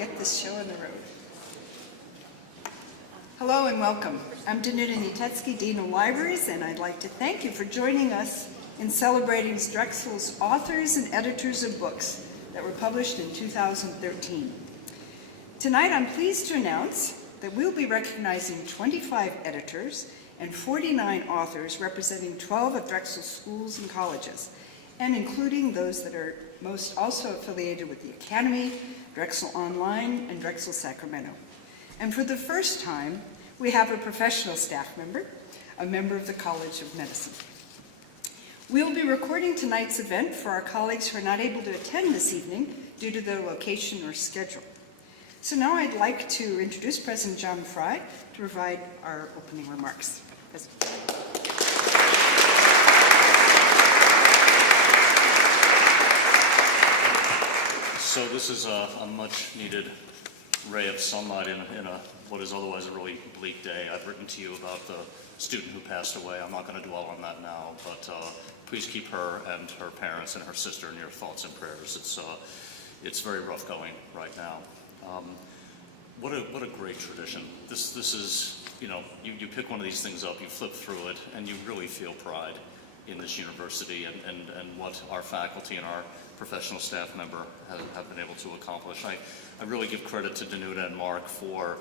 get this show on the road. Hello and welcome. I'm Danuta Nietetsky, Dean of Libraries, and I'd like to thank you for joining us in celebrating Drexel's authors and editors of books that were published in 2013. Tonight I'm pleased to announce that we'll be recognizing 25 editors and 49 authors representing 12 of Drexel's schools and colleges, and including those that are most also affiliated with the Academy, Drexel Online, and Drexel Sacramento. And for the first time, we have a professional staff member, a member of the College of Medicine. We'll be recording tonight's event for our colleagues who are not able to attend this evening due to their location or schedule. So now I'd like to introduce President John Fry to provide our opening remarks. President. So this is a much needed ray of sunlight in what is otherwise a really bleak day. I've written to you about the student who passed away. I'm not going to dwell on that now, but please keep her and her parents and her sister in your thoughts and prayers. It's very rough going right now. What a great tradition. This is, you pick one of these things up, you flip through it, and you really feel pride in this university and what our faculty and our professional staff member have been able to accomplish. I really give credit to Danuta and Mark for,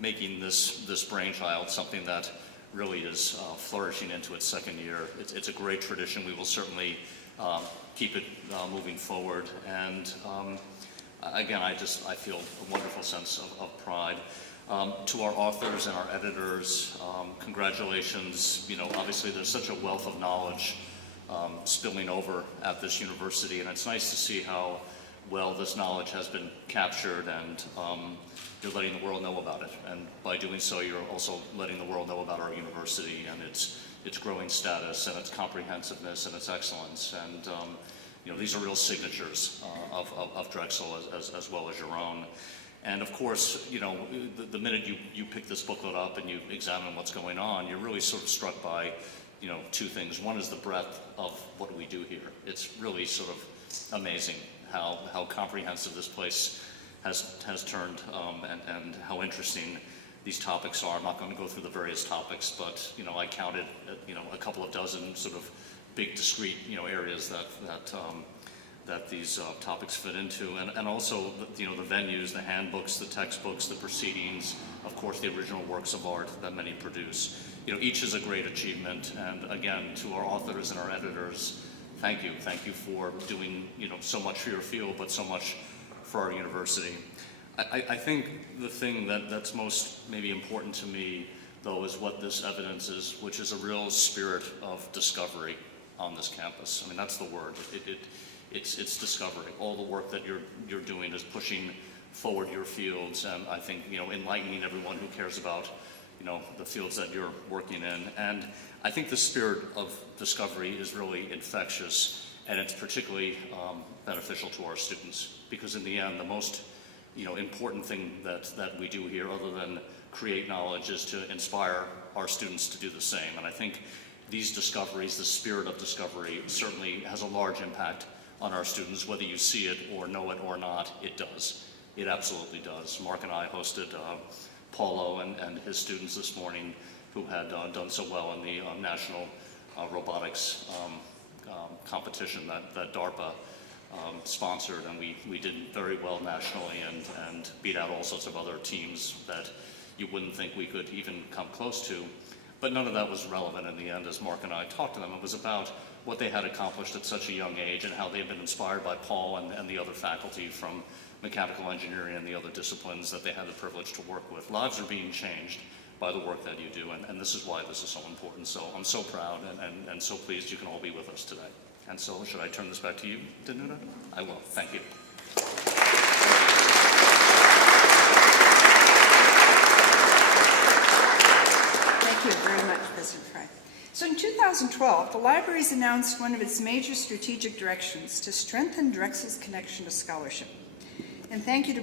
making this brainchild something that really is flourishing into its second year. It's a great tradition. We will certainly keep it moving forward. And again, I feel a wonderful sense of pride. To our authors and our editors, congratulations. Obviously there's such a wealth of knowledge spilling over at this university, and it's nice to see how well this knowledge has been captured, and you're letting the world know about it. And by doing so, you're also letting the world know about our university and its growing status and its comprehensiveness and its excellence. And these are real signatures of Drexel as well as your own. And of course, the minute you pick this booklet up and you examine what's going on, you're really sort of struck by, two things. One is the breadth of what we do here. It's really sort of amazing how comprehensive this place has turned, and how interesting these topics are. I'm not going to go through the various topics, but I counted a couple of dozen sort of big discrete areas that these topics fit into, and also the venues, the handbooks, the textbooks, the proceedings, of course the original works of art that many produce. Each is a great achievement, and again, to our authors and our editors, thank you for doing so much for your field, but so much for our university. I think the thing that's most maybe important to me, though, is what this evidence is, which is a real spirit of discovery on this campus. I mean, that's the word. It's discovery. All the work that you're doing is pushing forward your fields, and I think enlightening everyone who cares about the fields that you're working in. And I think the spirit of discovery is really infectious, and it's particularly beneficial to our students, because in the end, the most important thing that we do here, other than create knowledge, is to inspire our students to do the same. And I think these discoveries, the spirit of discovery, certainly has a large impact on our students. Whether you see it or know it or not, it does. It absolutely does. Mark and I hosted Paulo and his students this morning, who had done so well in the national robotics competition that DARPA sponsored, and we did very well nationally and beat out all sorts of other teams that you wouldn't think we could even come close to. But none of that was relevant in the end. As Mark and I talked to them, it was about what they had accomplished at such a young age and how they had been inspired by Paul and the other faculty from mechanical engineering and the other disciplines that they had the privilege to work with. Lives are being changed by the work that you do, and this is why this is so important. So I'm so proud and so pleased you can all be with us today. And so should I turn this back to you, Danuta? I will. Thank you. Thank you very much, President Fry. So in 2012, the libraries announced one of its major strategic directions to strengthen Drexel's connection to scholarship. And thank you to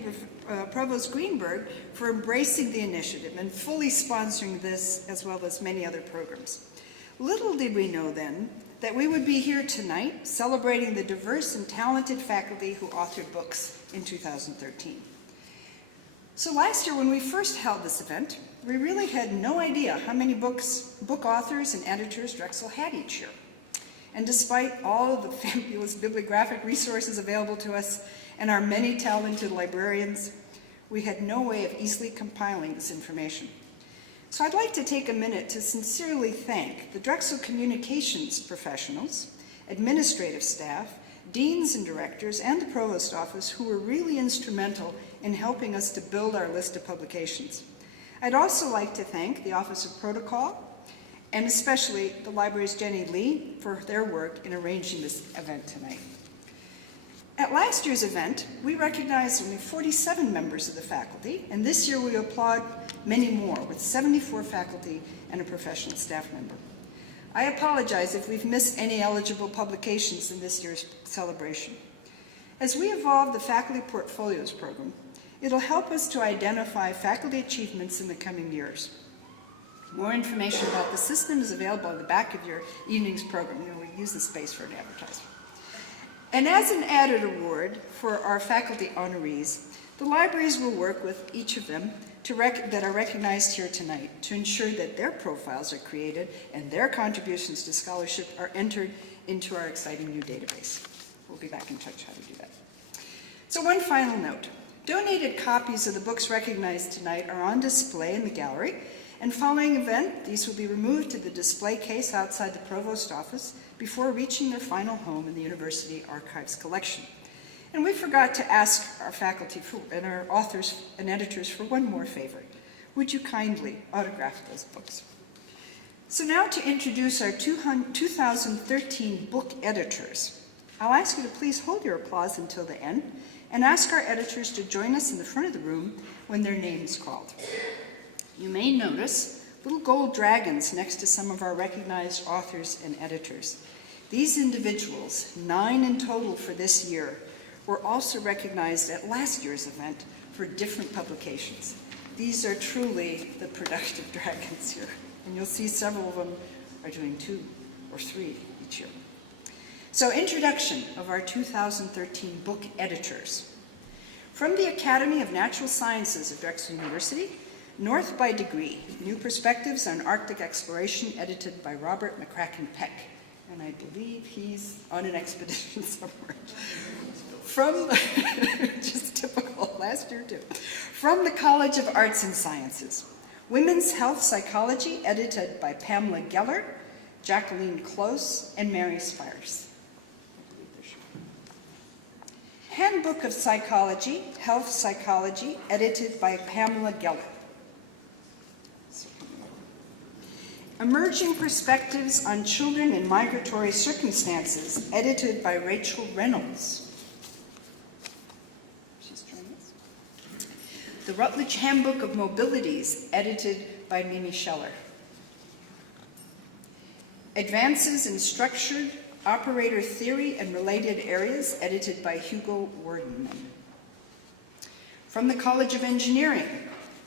Provost Greenberg for embracing the initiative and fully sponsoring this, as well as many other programs. Little did we know then that we would be here tonight celebrating the diverse and talented faculty who authored books in 2013. So last year when we first held this event, we really had no idea how many book authors and editors Drexel had each year. And despite all of the fabulous bibliographic resources available to us and our many talented librarians, we had no way of easily compiling this information. So I'd like to take a minute to sincerely thank the Drexel communications professionals, administrative staff, deans and directors, and the provost office who were really instrumental in helping us to build our list of publications. I'd also like to thank the Office of Protocol, and especially the library's Jenny Lee for their work in arranging this event tonight. At last year's event, we recognized only 47 members of the faculty, and this year we applaud many more, with 74 faculty and a professional staff member. I apologize if we've missed any eligible publications in this year's celebration. As we evolve the Faculty Portfolios program, it'll help us to identify faculty achievements in the coming years. More information about the system is available at the back of your evening's program. We use the space for an advertisement. And as an added award for our faculty honorees, the libraries will work with each of them that are recognized here tonight to ensure that their profiles are created and their contributions to scholarship are entered into our exciting new database. We'll be back in touch how to do that. So one final note. Donated copies of the books recognized tonight are on display in the gallery, and following event, these will be removed to the display case outside the provost office before reaching their final home in the University Archives collection. And we forgot to ask our faculty and our authors and editors for one more favor. Would you kindly autograph those books? So now to introduce our 2013 book editors. I'll ask you to please hold your applause until the end and ask our editors to join us in the front of the room when their name is called. You may notice little gold dragons next to some of our recognized authors and editors. These individuals, 9 in total for this year, were also recognized at last year's event for different publications. These are truly the productive dragons here, and you'll see several of them are doing 2 or 3 each year. So, introduction of our 2013 book editors. From the Academy of Natural Sciences of Drexel University, North by Degree, New Perspectives on Arctic Exploration, edited by Robert McCracken Peck. And I believe he's on an expedition somewhere. From, just typical, last year too. From the College of Arts and Sciences, Women's Health Psychology, edited by Pamela Geller, Jacqueline Close, and Mary Spires. Handbook of Psychology, Health Psychology, edited by Pamela Geller. Emerging Perspectives on Children in Migratory Circumstances, edited by Rachel Reynolds. She's joining us. The Rutledge Handbook of Mobilities, edited by Mimi Scheller. Advances in Structured Operator Theory and Related Areas, edited by Hugo Wardenman. From the College of Engineering,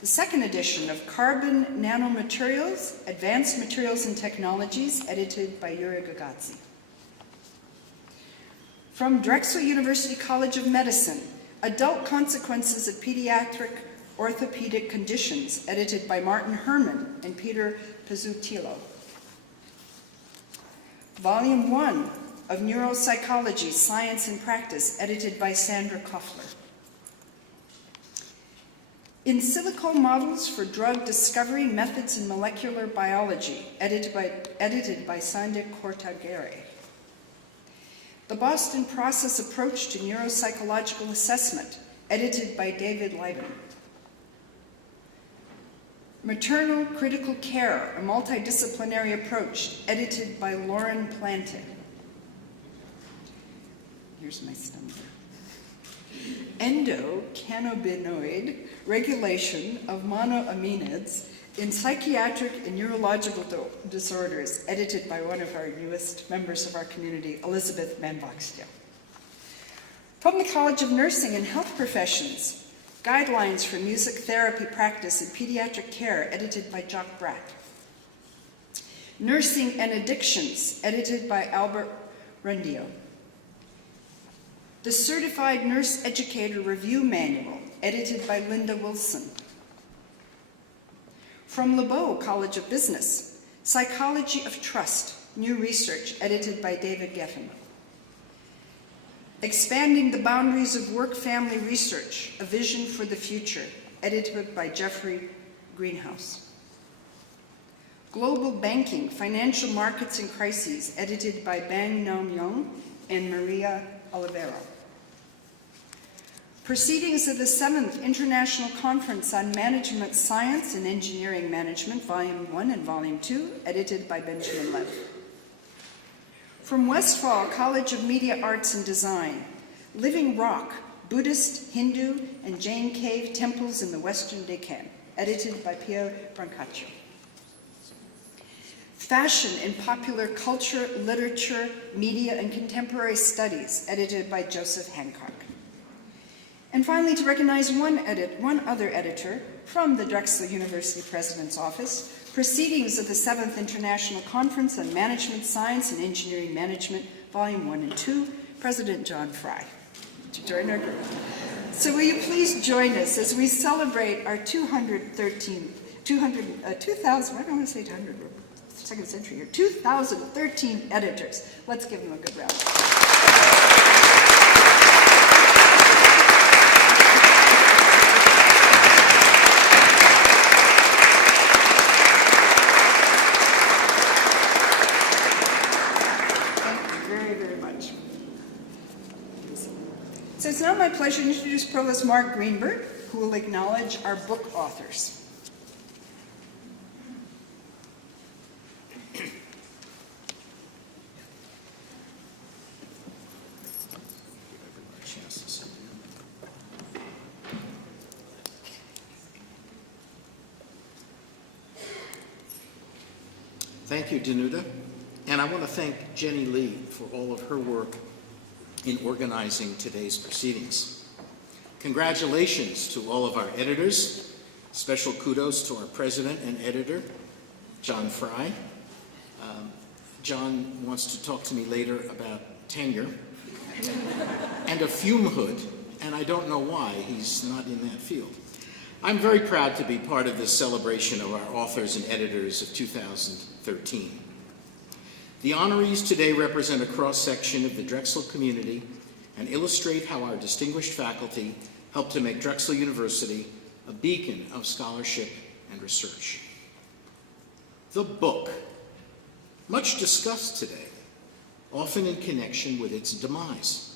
the second edition of Carbon Nanomaterials, Advanced Materials and Technologies, edited by Yuri Gagazzi. From Drexel University College of Medicine, Adult Consequences of Pediatric Orthopedic Conditions, edited by Martin Herman and Peter Pizzutillo. Volume 1 of Neuropsychology, Science and Practice, edited by Sandra Koffler. In Silico Models for Drug Discovery Methods in Molecular Biology, edited by Sandhya Cortagere. The Boston Process Approach to Neuropsychological Assessment, edited by David Lieben. Maternal Critical Care, a Multidisciplinary Approach, edited by Lauren Planting. Here's my stumper. Endocannabinoid Regulation of Monoaminids in Psychiatric and Neurological Disorders, edited by one of our newest members of our community, Elizabeth Van Boxdale. From the College of Nursing and Health Professions, Guidelines for Music Therapy Practice in Pediatric Care, edited by Jock Brack. Nursing and Addictions, edited by Albert Rendio. The Certified Nurse Educator Review Manual, edited by Linda Wilson. From LeBeau College of Business, Psychology of Trust, New Research, edited by David Geffen. Expanding the Boundaries of Work-Family Research, A Vision for the Future, edited by Jeffrey Greenhouse. Global Banking, Financial Markets and Crises, edited by Bang Nam Young and Maria Olivero. Proceedings of the 7th International Conference on Management Science and Engineering Management, Volume 1 and Volume 2, edited by Benjamin Lev. From Westfall College of Media Arts and Design, Living Rock, Buddhist, Hindu, and Jain Cave Temples in the Western Deccan, edited by Pierre Brancaccio. Fashion in Popular Culture, Literature, Media, and Contemporary Studies, edited by Joseph Hancock. And finally, to recognize one other editor from the Drexel University President's Office, Proceedings of the 7th International Conference on Management Science and Engineering Management, Volume 1 and 2, President John Fry, to join our group. So will you please join us as we celebrate our 2013 editors. Let's give them a good round. So it's now my pleasure to introduce Provost Mark Greenberg, who will acknowledge our book authors. Thank you, Danuta. And I want to thank Jenny Lee for all of her work in organizing today's proceedings. Congratulations to all of our editors. Special kudos to our president and editor, John Fry. John wants to talk to me later about tenure and a fume hood, and I don't know why he's not in that field. I'm very proud to be part of this celebration of our authors and editors of 2013. The honorees today represent a cross-section of the Drexel community and illustrate how our distinguished faculty helped to make Drexel University a beacon of scholarship and research. The book, much discussed today, often in connection with its demise.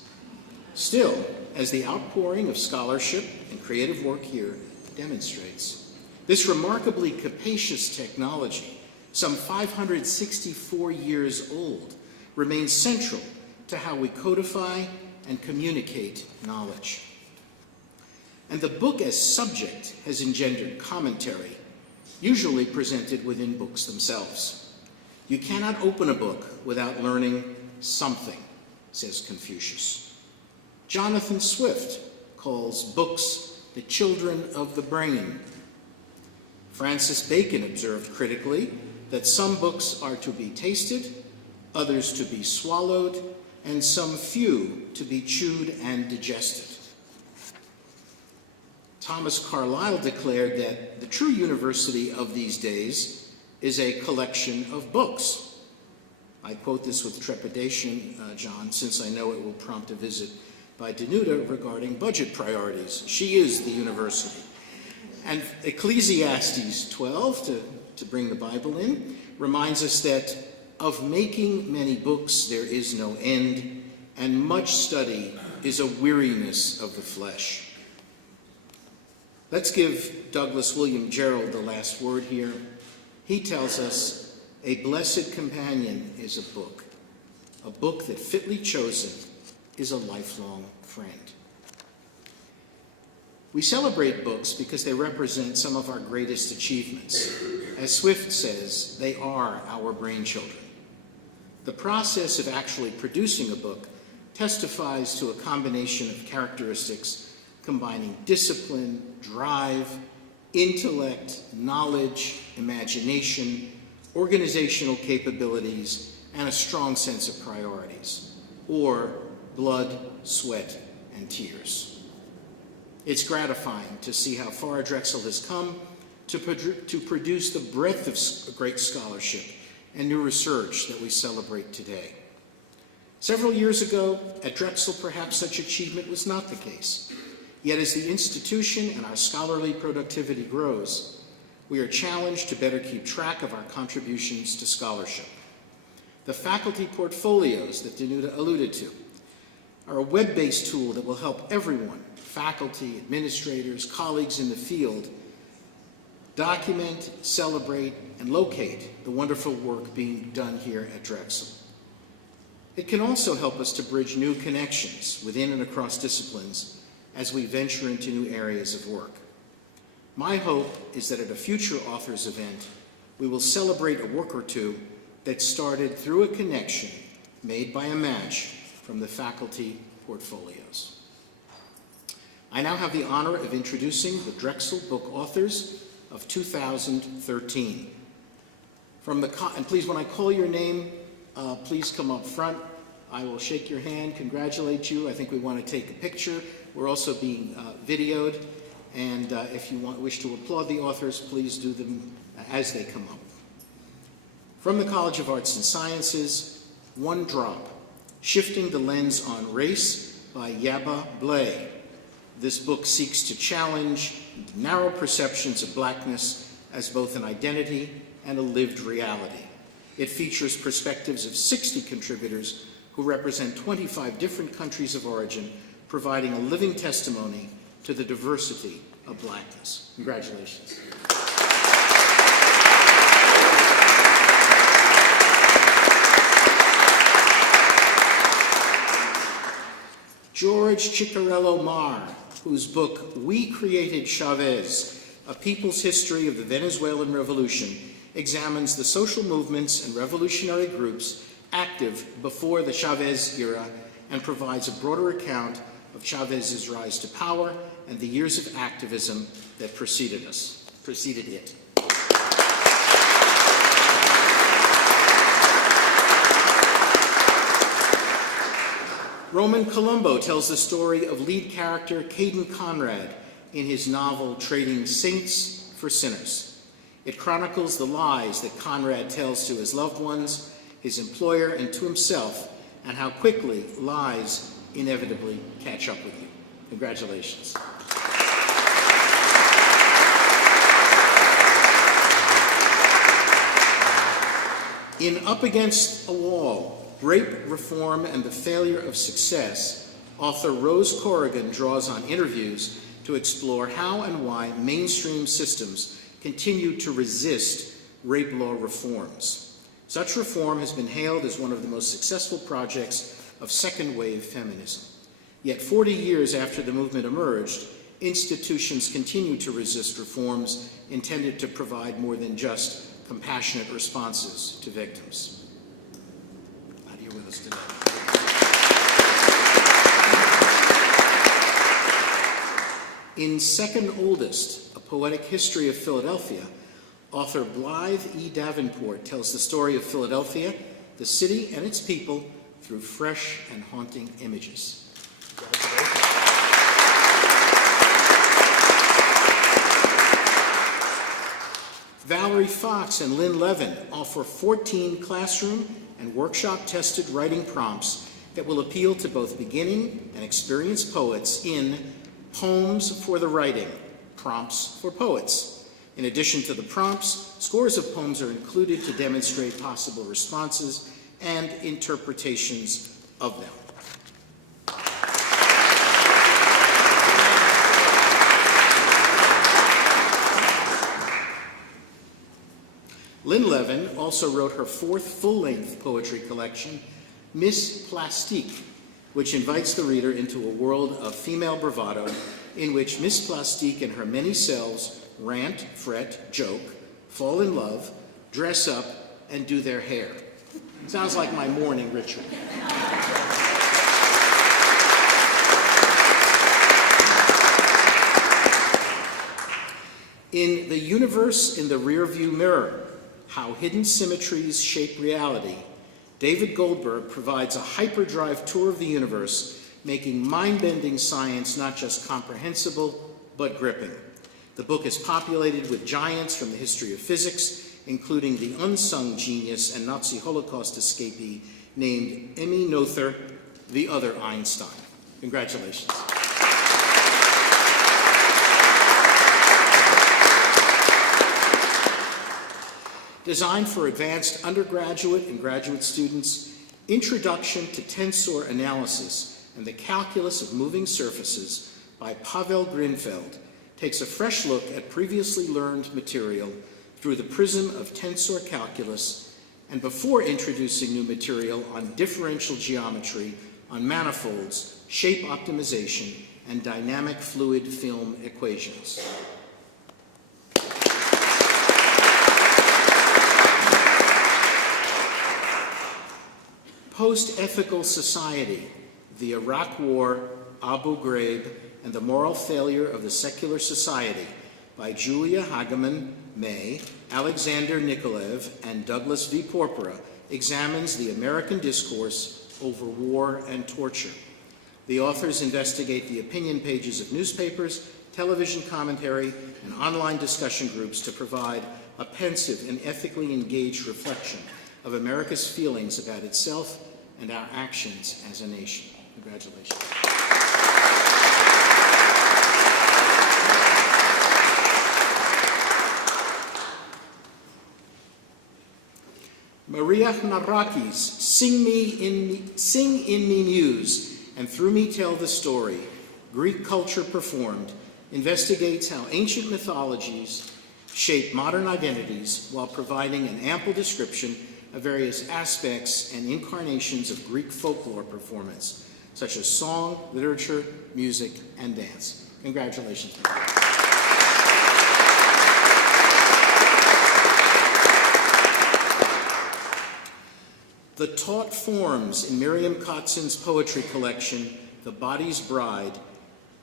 Still, as the outpouring of scholarship and creative work here demonstrates, this remarkably capacious technology, some 564 years old, remains central to how we codify and communicate knowledge. And the book as subject has engendered commentary, usually presented within books themselves. You cannot open a book without learning something, says Confucius. Jonathan Swift calls books the children of the brain. Francis Bacon observed critically that some books are to be tasted, others to be swallowed, and some few to be chewed and digested. Thomas Carlyle declared that the true university of these days is a collection of books. I quote this with trepidation, John, since I know it will prompt a visit by Danuta regarding budget priorities. She is the university. And Ecclesiastes 12, to bring the Bible in, reminds us that of making many books there is no end, and much study is a weariness of the flesh. Let's give Douglas William Gerald the last word here. He tells us, a blessed companion is a book that fitly chosen is a lifelong friend. We celebrate books because they represent some of our greatest achievements. As Swift says, they are our brainchildren. The process of actually producing a book testifies to a combination of characteristics combining discipline, drive, intellect, knowledge, imagination, organizational capabilities, and a strong sense of priorities, or blood, sweat, and tears. It's gratifying to see how far Drexel has come to produce the breadth of great scholarship and new research that we celebrate today. Several years ago, at Drexel, perhaps such achievement was not the case. Yet as the institution and our scholarly productivity grows, we are challenged to better keep track of our contributions to scholarship. The faculty portfolios that Danuta alluded to are a web-based tool that will help everyone, faculty, administrators, colleagues in the field, document, celebrate, and locate the wonderful work being done here at Drexel. It can also help us to bridge new connections within and across disciplines as we venture into new areas of work. My hope is that at a future authors event, we will celebrate a work or two that started through a connection made by a match from the faculty portfolios. I now have the honor of introducing the Drexel Book Authors of 2013. And please, when I call your name, please come up front. I will shake your hand, congratulate you. I think we want to take a picture. We're also being videoed, and if you wish to applaud the authors, please do them as they come up. From the College of Arts and Sciences, One Drop, Shifting the Lens on Race by Yaba Blay. This book seeks to challenge narrow perceptions of blackness as both an identity and a lived reality. It features perspectives of 60 contributors who represent 25 different countries of origin, providing a living testimony to the diversity of blackness. Congratulations. George Ciccarello Mar, whose book, We Created Chavez, A People's History of the Venezuelan Revolution, examines the social movements and revolutionary groups active before the Chavez era and provides a broader account of Chavez's rise to power and the years of activism that preceded it. Roman Colombo tells the story of lead character Caden Conrad in his novel Trading Saints for Sinners. It chronicles the lies that Conrad tells to his loved ones, his employer, and to himself, and how quickly lies inevitably catch up with you. Congratulations. In Up Against a Wall, Rape, Reform, and the Failure of Success, author Rose Corrigan draws on interviews to explore how and why mainstream systems continue to resist rape law reforms. Such reform has been hailed as one of the most successful projects of second-wave feminism. Yet 40 years after the movement emerged, institutions continue to resist reforms intended to provide more than just compassionate responses to victims. Glad you're with us today. In Second Oldest, A Poetic History of Philadelphia, author Blythe E. Davenport tells the story of Philadelphia, the city and its people, through fresh and haunting images. Valerie Fox and Lynn Levin offer 14 classroom and workshop-tested writing prompts that will appeal to both beginning and experienced poets in Poems for the Writing, Prompts for Poets. In addition to the prompts, scores of poems are included to demonstrate possible responses and interpretations of them. Lynn Levin also wrote her fourth full-length poetry collection, Miss Plastique, which invites the reader into a world of female bravado in which Miss Plastique and her many selves rant, fret, joke, fall in love, dress up, and do their hair. Sounds like my morning ritual. In The Universe in the Rearview Mirror, How Hidden Symmetries Shape Reality, David Goldberg provides a hyperdrive tour of the universe making mind-bending science not just comprehensible, but gripping. The book is populated with giants from the history of physics, including the unsung genius and Nazi Holocaust escapee named Emmy Noether, the other Einstein. Congratulations. Designed for advanced undergraduate and graduate students, Introduction to Tensor Analysis and the Calculus of Moving Surfaces by Pavel Grinfeld takes a fresh look at previously learned material through the prism of tensor calculus and before introducing new material on differential geometry, on manifolds, shape optimization, and dynamic fluid film equations. Post-Ethical Society, the Iraq War, Abu Ghraib, and the Moral Failure of the Secular Society by Julia Hageman May, Alexander Nikolaev, and Douglas V. Porpora examines the American discourse over war and torture. The authors investigate the opinion pages of newspapers, television commentary, and online discussion groups to provide a pensive and ethically engaged reflection of America's feelings about itself and our actions as a nation. Congratulations. Maria Naraki's Sing in Me Muse and Through Me Tell the Story, Greek Culture Performed, investigates how ancient mythologies shape modern identities while providing an ample description of various aspects and incarnations of Greek folklore performance, such as song, literature, music, and dance. Congratulations. The taught forms in Miriam Kotzin's poetry collection, The Body's Bride,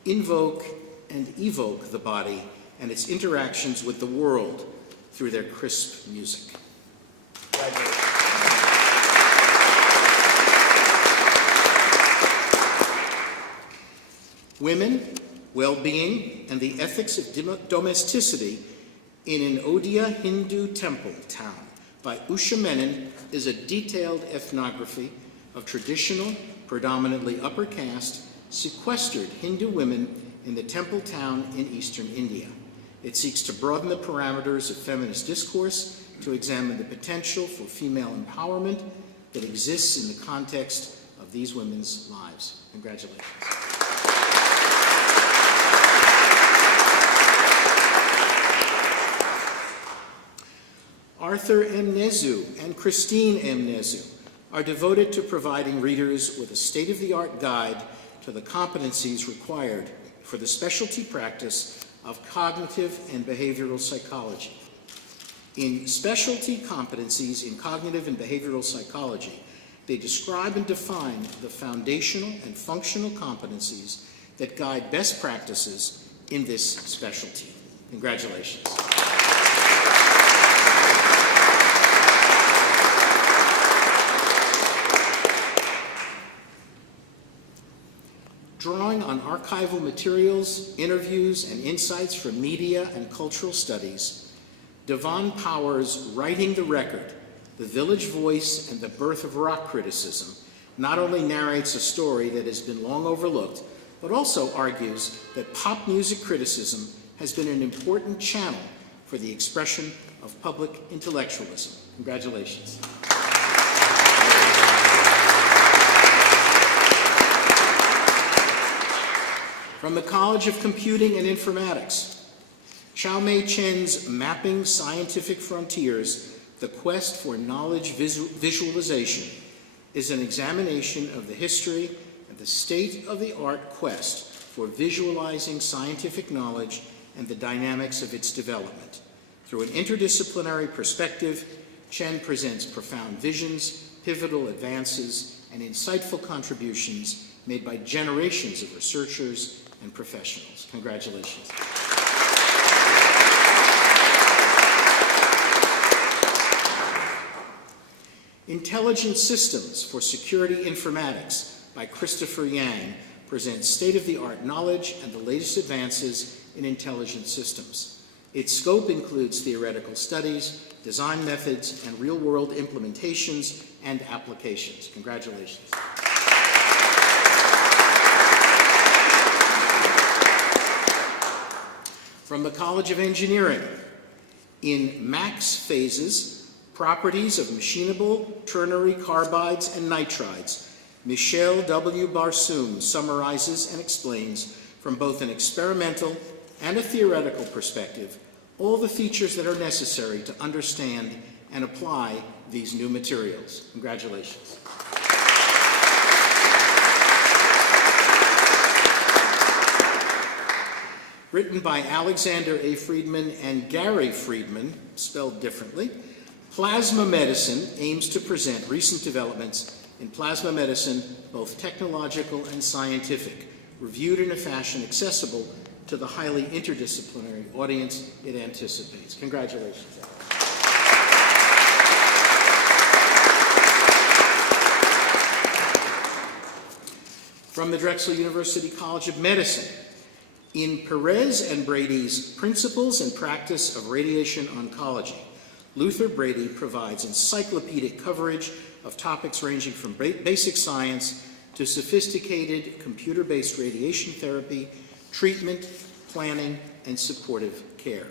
invoke and evoke the body and its interactions with the world through their crisp music. Women, Well-Being, and the Ethics of Domesticity in an Odia Hindu Temple Town by Usha Menon is a detailed ethnography of traditional, predominantly upper caste, sequestered Hindu women in the temple town in eastern India. It seeks to broaden the parameters of feminist discourse, to examine the potential for female empowerment that exists in the context of these women's lives. Congratulations. Arthur M. Nezu and Christine M. Nezu are devoted to providing readers with a state-of-the-art guide to the competencies required for the specialty practice of cognitive and behavioral psychology. In Specialty Competencies in Cognitive and Behavioral Psychology, they describe and define the foundational and functional competencies that guide best practices in this specialty. Congratulations. Drawing on archival materials, interviews, and insights from media and cultural studies, Devon Power's Writing the Record, The Village Voice and the Birth of Rock Criticism not only narrates a story that has been long overlooked, but also argues that pop music criticism has been an important channel for the expression of public intellectualism. Congratulations. From the College of Computing and Informatics, Chao Mei Chen's Mapping Scientific Frontiers, The Quest for Knowledge Visualization is an examination of the history and the state-of-the-art quest for visualizing scientific knowledge and the dynamics of its development. Through an interdisciplinary perspective, Chen presents profound visions, pivotal advances, and insightful contributions made by generations of researchers and professionals. Congratulations. Intelligent Systems for Security Informatics by Christopher Yang, presents state-of-the-art knowledge and the latest advances in intelligent systems. Its scope includes theoretical studies, design methods, and real-world implementations and applications. Congratulations. From the College of Engineering, in max phases, properties of machinable ternary carbides and nitrides, Michel W. Barsoum summarizes and explains from both an experimental and a theoretical perspective all the features that are necessary to understand and apply these new materials. Congratulations. Written by Alexander A. Friedman and Gary Friedman, spelled differently, Plasma Medicine aims to present recent developments in plasma medicine, both technological and scientific, reviewed in a fashion accessible to the highly interdisciplinary audience it anticipates. Congratulations. From the Drexel University College of Medicine, in Perez and Brady's Principles and Practice of Radiation Oncology, Luther Brady provides encyclopedic coverage of topics ranging from basic science to sophisticated computer-based radiation therapy, treatment, planning, and supportive care.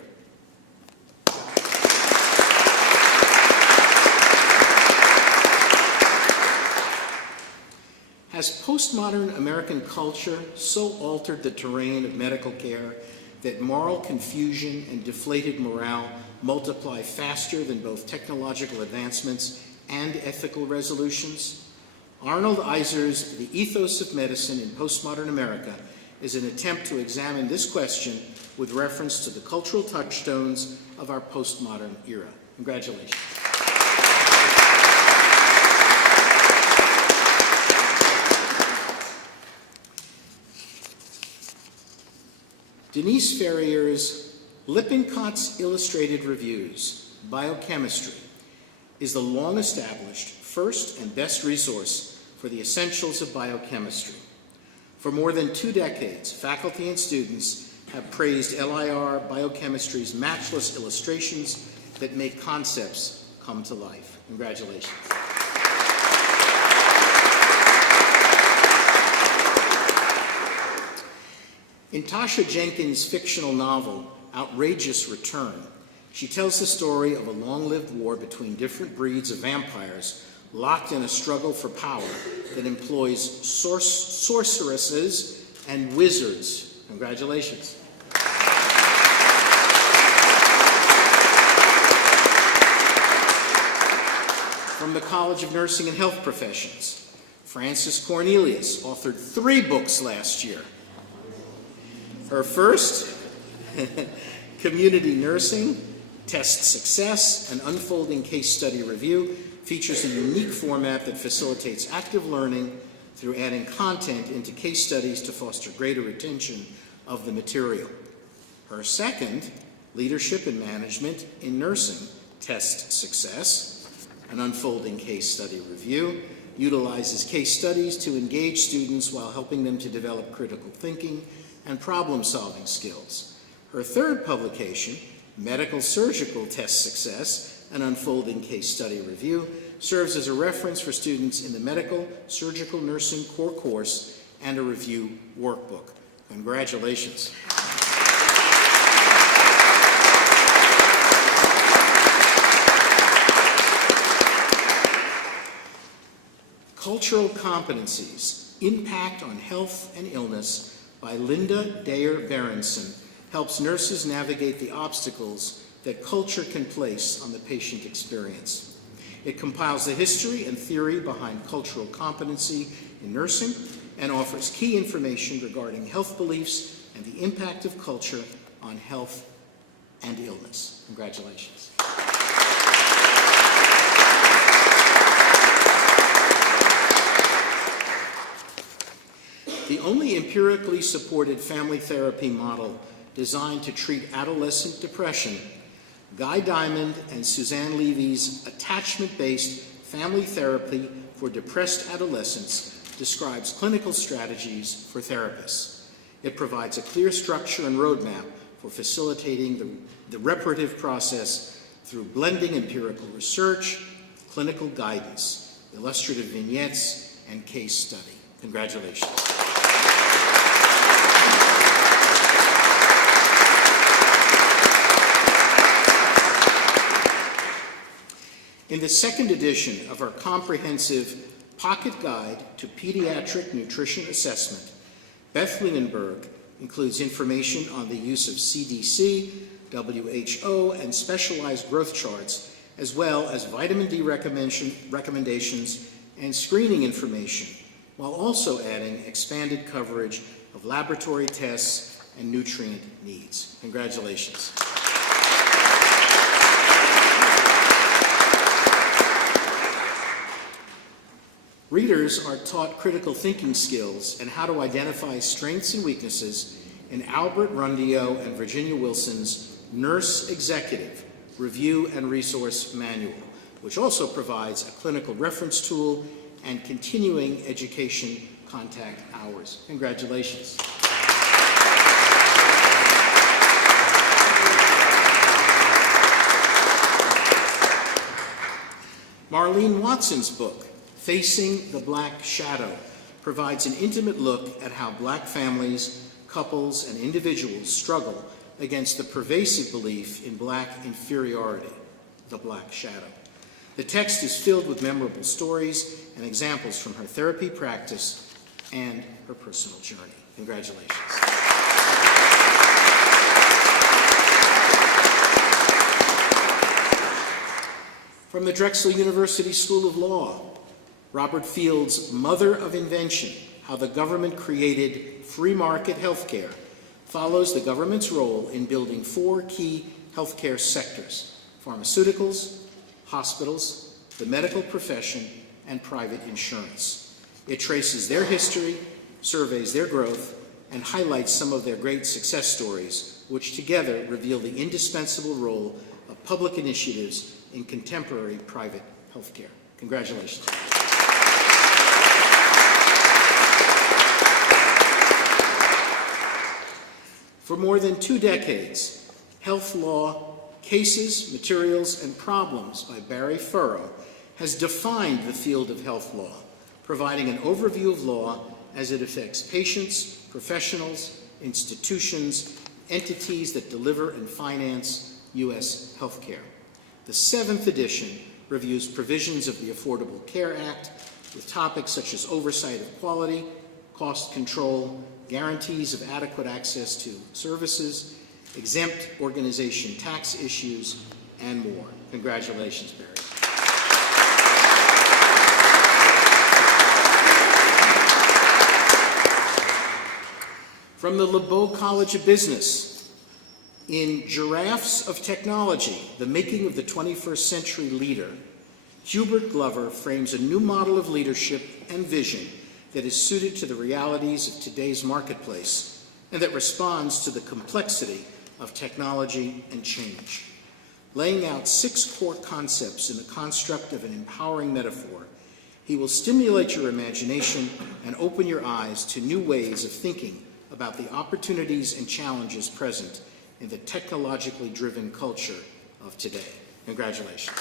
Has postmodern American culture so altered the terrain of medical care that moral confusion and deflated morale multiply faster than both technological advancements and ethical resolutions? Arnold Eiser's The Ethos of Medicine in Postmodern America is an attempt to examine this question with reference to the cultural touchstones of our postmodern era. Congratulations. Denise Ferrier's Lippincott's Illustrated Reviews, Biochemistry, is the long-established first and best resource for the essentials of biochemistry. For more than 2 decades, faculty and students have praised LIR Biochemistry's matchless illustrations that make concepts come to life. Congratulations. In Tasha Jenkins' fictional novel, Outrageous Return, she tells the story of a long-lived war between different breeds of vampires locked in a struggle for power that employs sorceresses and wizards. Congratulations. From the College of Nursing and Health Professions, Frances Cornelius authored 3 books last year. Her first, Community Nursing, Test Success, an Unfolding Case Study Review, features a unique format that facilitates active learning through adding content into case studies to foster greater retention of the material. Her second, Leadership and Management in Nursing, Test Success, an Unfolding Case Study Review, utilizes case studies to engage students while helping them to develop critical thinking and problem-solving skills. Her third publication, Medical Surgical Test Success, an Unfolding Case Study Review, serves as a reference for students in the Medical Surgical Nursing Core Course and a review workbook. Congratulations. Cultural Competencies, Impact on Health and Illness by Linda Dayer Berenson helps nurses navigate the obstacles that culture can place on the patient experience. It compiles the history and theory behind cultural competency in nursing and offers key information regarding health beliefs and the impact of culture on health and illness. Congratulations. The only empirically supported family therapy model designed to treat adolescent depression, Guy Diamond and Suzanne Levy's attachment-based family therapy for depressed adolescents describes clinical strategies for therapists. It provides a clear structure and roadmap for facilitating the reparative process through blending empirical research, clinical guidance, illustrative vignettes, and case study. Congratulations. In the second edition of our comprehensive Pocket Guide to Pediatric Nutrition Assessment, Beth Lingenberg includes information on the use of CDC, WHO, and specialized growth charts, as well as vitamin D recommendations and screening information, while also adding expanded coverage of laboratory tests and nutrient needs. Congratulations. Readers are taught critical thinking skills and how to identify strengths and weaknesses in Albert Rundio and Virginia Wilson's Nurse Executive Review and Resource Manual, which also provides a clinical reference tool and continuing education contact hours. Congratulations. Marlene Watson's book, Facing the Black Shadow, provides an intimate look at how Black families, couples, and individuals struggle against the pervasive belief in Black inferiority, the Black Shadow. The text is filled with memorable stories and examples from her therapy practice and her personal journey. Congratulations. From the Drexel University School of Law, Robert Field's Mother of Invention, How the Government Created Free Market Healthcare, follows the government's role in building 4 key healthcare sectors: pharmaceuticals, hospitals, the medical profession, and private insurance. It traces their history, surveys their growth, and highlights some of their great success stories, which together reveal the indispensable role of public initiatives in contemporary private healthcare. Congratulations. For more than 2 decades, Health Law: Cases, Materials, and Problems by Barry Furrow has defined the field of health law, providing an overview of law as it affects patients, professionals, institutions, entities that deliver and finance U.S. healthcare. The 7th edition reviews provisions of the Affordable Care Act with topics such as oversight of quality, cost control, guarantees of adequate access to services, exempt organization tax issues, and more. Congratulations, Barry. From the LeBeau College of Business, in Giraffes of Technology, the Making of the 21st Century Leader, Hubert Glover frames a new model of leadership and vision that is suited to the realities of today's marketplace and that responds to the complexity of technology and change. Laying out 6 core concepts in the construct of an empowering metaphor, he will stimulate your imagination and open your eyes to new ways of thinking about the opportunities and challenges present in the technologically driven culture of today. Congratulations.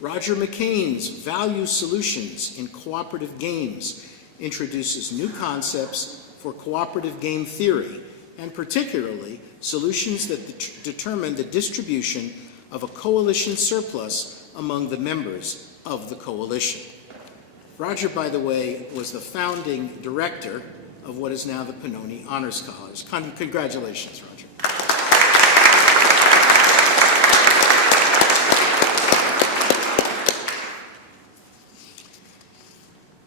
Roger McCain's Value Solutions in Cooperative Games introduces new concepts for cooperative game theory, and particularly solutions that determine the distribution of a coalition surplus among the members of the coalition. Roger, by the way, was the founding director of what is now the Pannoni Honor Scholars. Congratulations, Roger.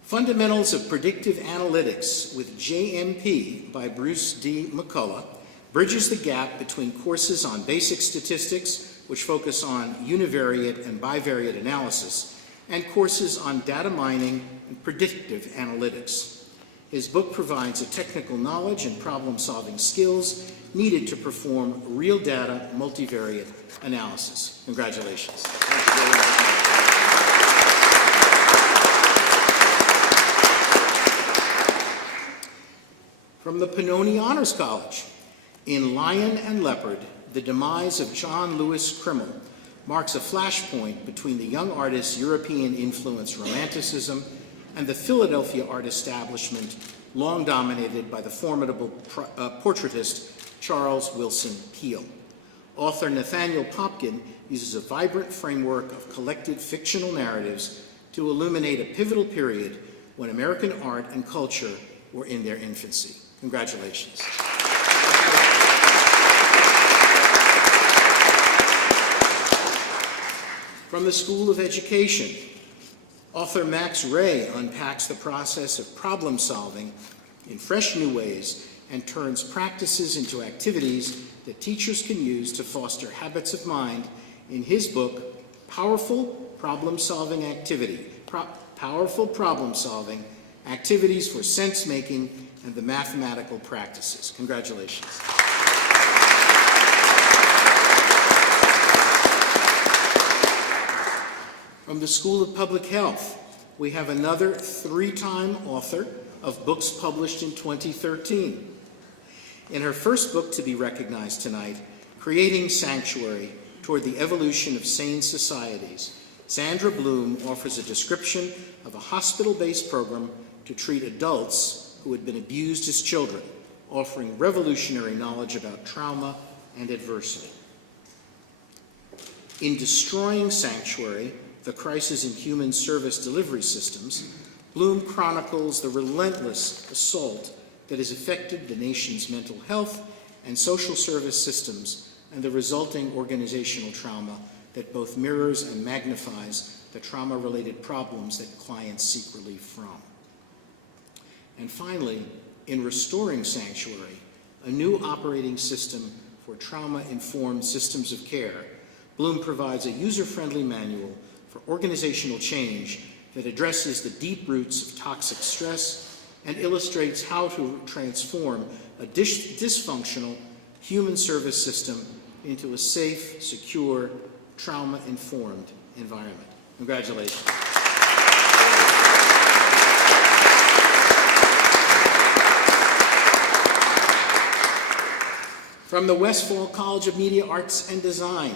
Fundamentals of Predictive Analytics with JMP by Bruce D. McCullough bridges the gap between courses on basic statistics, which focus on univariate and bivariate analysis, and courses on data mining and predictive analytics. His book provides a technical knowledge and problem-solving skills needed to perform real data multivariate analysis. Congratulations. From the Pannoni Honors College, in Lion and Leopard, the demise of John Lewis Krimmel marks a flashpoint between the young artist's European-influenced Romanticism and the Philadelphia art establishment, long dominated by the formidable portraitist Charles Wilson Peale. Author Nathaniel Popkin uses a vibrant framework of collected fictional narratives to illuminate a pivotal period when American art and culture were in their infancy. Congratulations. From the School of Education, author Max Ray unpacks the process of problem solving in fresh new ways and turns practices into activities that teachers can use to foster habits of mind in his book, Powerful Problem Solving Activities for Sense-Making and the Mathematical Practices. Congratulations. From the School of Public Health, we have another three-time author of books published in 2013. In her first book to be recognized tonight, Creating Sanctuary Toward the Evolution of Sane Societies, Sandra Bloom offers a description of a hospital-based program to treat adults who had been abused as children, offering revolutionary knowledge about trauma and adversity. In Destroying Sanctuary, The Crisis in Human Service Delivery Systems, Bloom chronicles the relentless assault that has affected the nation's mental health and social service systems and the resulting organizational trauma that both mirrors and magnifies the trauma-related problems that clients seek relief from. And finally, in Restoring Sanctuary, a new operating system for trauma-informed systems of care, Bloom provides a user-friendly manual for organizational change that addresses the deep roots of toxic stress and illustrates how to transform a dysfunctional human service system into a safe, secure, trauma-informed environment. Congratulations. From the Westfall College of Media Arts and Design,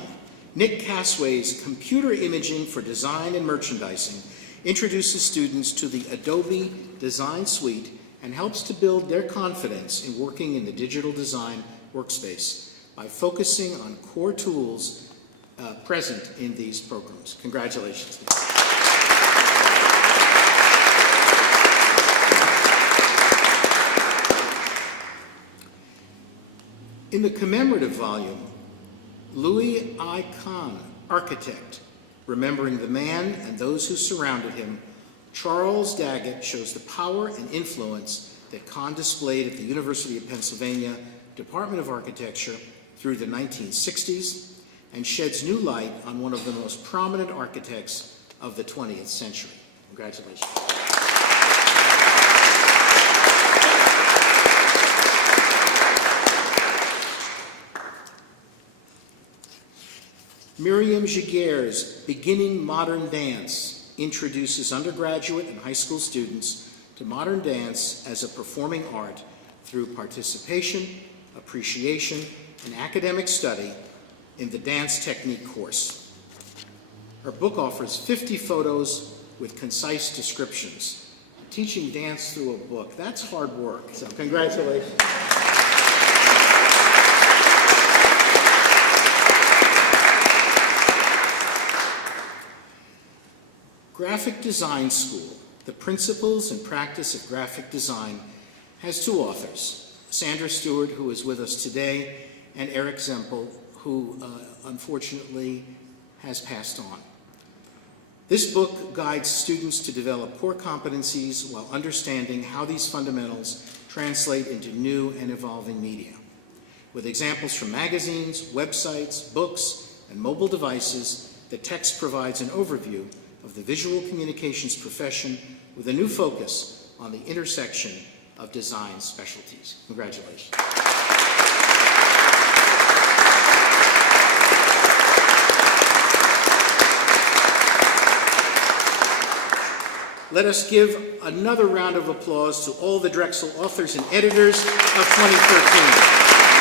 Nick Casway's Computer Imaging for Design and Merchandising introduces students to the Adobe Design Suite and helps to build their confidence in working in the digital design workspace by focusing on core tools present in these programs. Congratulations. In the commemorative volume, Louis I. Kahn, Architect, Remembering the Man and Those Who Surrounded Him, Charles Daggett shows the power and influence that Kahn displayed at the University of Pennsylvania Department of Architecture through the 1960s and sheds new light on one of the most prominent architects of the 20th century. Congratulations. Miriam Giguère's Beginning Modern Dance introduces undergraduate and high school students to modern dance as a performing art through participation, appreciation, and academic study in the dance technique course. Her book offers 50 photos with concise descriptions. Teaching dance through a book, that's hard work, so congratulations. Graphic Design School, The Principles and Practice of Graphic Design, has two authors, Sandra Stewart, who is with us today, and Eric Zempel, who unfortunately has passed on. This book guides students to develop core competencies while understanding how these fundamentals translate into new and evolving media. With examples from magazines, websites, books, and mobile devices, the text provides an overview of the visual communications profession with a new focus on the intersection of design specialties. Congratulations. let us give another round of applause to all the Drexel authors and editors of 2013.